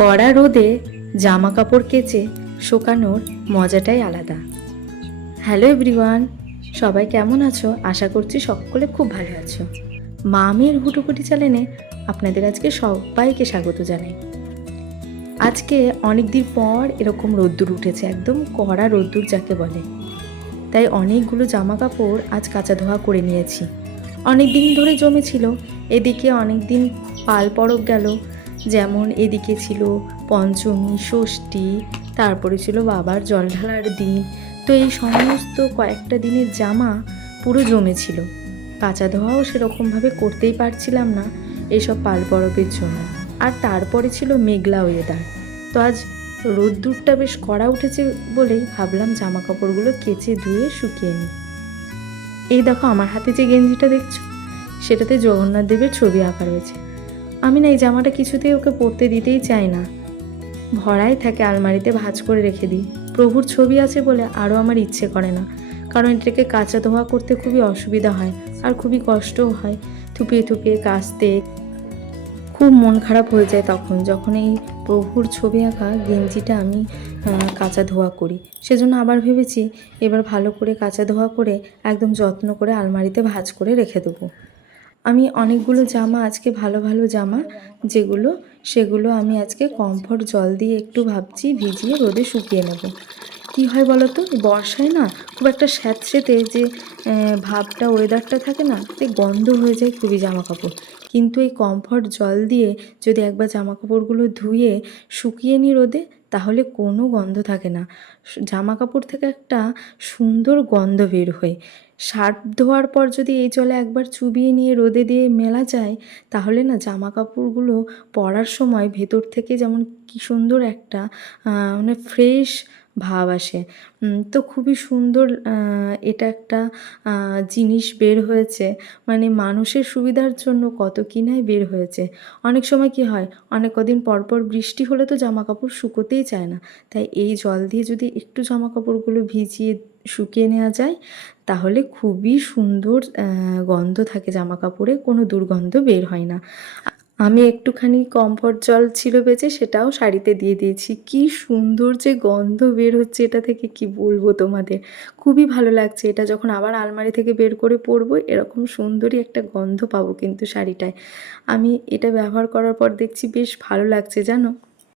কড়া রোদে জামা কাপড় কেচে শুকানোর মজাটাই আলাদা। হ্যালো এভরিওয়ান, সবাই কেমন আছো? আশা করছি সকলে খুব ভালো আছো। মামির হুটোপুটি চ্যানেলে আপনাদের আজকে সবাইকে স্বাগত জানাই। আজকে অনেক দিন পর এরকম রোদ্দুর উঠেছে, একদম কড়া রোদ্দুর যাকে বলে। তাই অনেকগুলো জামা কাপড় আজ কাচা ধোয়া করে নিয়েছি। অনেক দিন ধরে জমেছিল। এদিকে অনেক দিন পাল পরব গেল, যেমন এদিকে ছিল পঞ্চমী, ষষ্ঠী, তারপরে ছিল বাবার জল ঢালার দিন। তো এই সমস্ত কয়েকটা দিনের জামা পুরো জমেছিল। কাচা ধোয়াও সেরকমভাবে করতেই পারছিলাম না এইসব পাল পরবের জন্য। আর তারপরে ছিল মেঘলা ওয়েদার। তো আজ রোদ্দুরটা বেশ কড়া উঠেছে বলেই ভাবলাম জামা কাপড়গুলো কেচে ধুয়ে শুকিয়ে নিই। এই দেখো আমার হাতে যে গেঞ্জিটা দেখছো, সেটাতে জগন্নাথ দেবের ছবি আঁকা রয়েছে। আমি না এই জামাটা কিছুতেই ওকে পরতে দিতেই চাই না, ভরাই থাকে, আলমারিতে ভাঁজ করে রেখে দিই। প্রভুর ছবি আছে বলে আরও আমার ইচ্ছে করে না, কারণ এটাকে কাচা ধোয়া করতে খুবই অসুবিধা হয় আর খুবই কষ্টও হয়। থুপিয়ে থুপিয়ে কাচতে খুব মন খারাপ হয়ে যায় তখন, যখন এই প্রভুর ছবি আঁকা গেঞ্জিটা আমি কাচা ধোয়া করি। সেজন্য আবার ভেবেছি এবার ভালো করে কাচা ধোয়া করে একদম যত্ন করে আলমারিতে ভাঁজ করে রেখে দেবো। আমি অনেকগুলো জামা আজকে, ভালো ভালো জামা যেগুলো, সেগুলো আমি আজকে কমফর্ট জল দিয়ে একটু ভাবছি ভিজিয়ে রোদে শুকিয়ে নেব। কি হয় বলো তো, বর্ষায় না খুব একটা স্যাঁতসেঁতে যে ভাবটা, ওয়েদারটা থাকে না, তে গন্ধ হয়ে যায় খুবই জামা কাপড়। কিন্তু এই কমফর্ট জল দিয়ে যদি একবার জামা কাপড়গুলো ধুয়ে শুকিয়ে নিই রোদে, তাহলে কোনো গন্ধ থাকে না। জামা কাপড় থেকে একটা সুন্দর গন্ধ বের হয়। শার্ট ধোয়ার পর যদি এই জলে একবার চুবিয়ে নিয়ে রোদে দিয়ে মেলা যায়, তাহলে না জামা কাপড়গুলো পরার সময় ভেতর থেকে যেমন কি সুন্দর একটা মানে ফ্রেশ ভাব আসে। তো খুবই সুন্দর এটা একটা জিনিস বের হয়েছে, মানে মানুষের সুবিধার জন্য কত কিনাই বের হয়েছে। অনেক সময় কি হয়, অনেক কদিন পর পর বৃষ্টি হলে তো জামা কাপড় শুকোতেই চায় না। তাই এই জল দিয়ে যদি একটু জামা কাপড়গুলো ভিজিয়ে শুকিয়ে নেওয়া যায়, তাহলে খুবই সুন্দর গন্ধ থাকে জামা কাপড়ে, কোনো দুর্গন্ধ বের হয় না। আমি একটুখানি কমফর্ট জল ছিল বেঁচে, সেটাও শাড়িতে দিয়ে দিয়েছি। কি সুন্দর যে গন্ধ বের হচ্ছে এটা থেকে, কি বলবো তোমাদের, খুবই ভালো লাগছে। এটা যখন আবার আলমারি থেকে বের করে পরবো, এরকম সুন্দরই একটা গন্ধ পাবো কিন্তু শাড়িটায়। আমি এটা ব্যবহার করার পর দেখছি বেশ ভালো লাগছে জানো।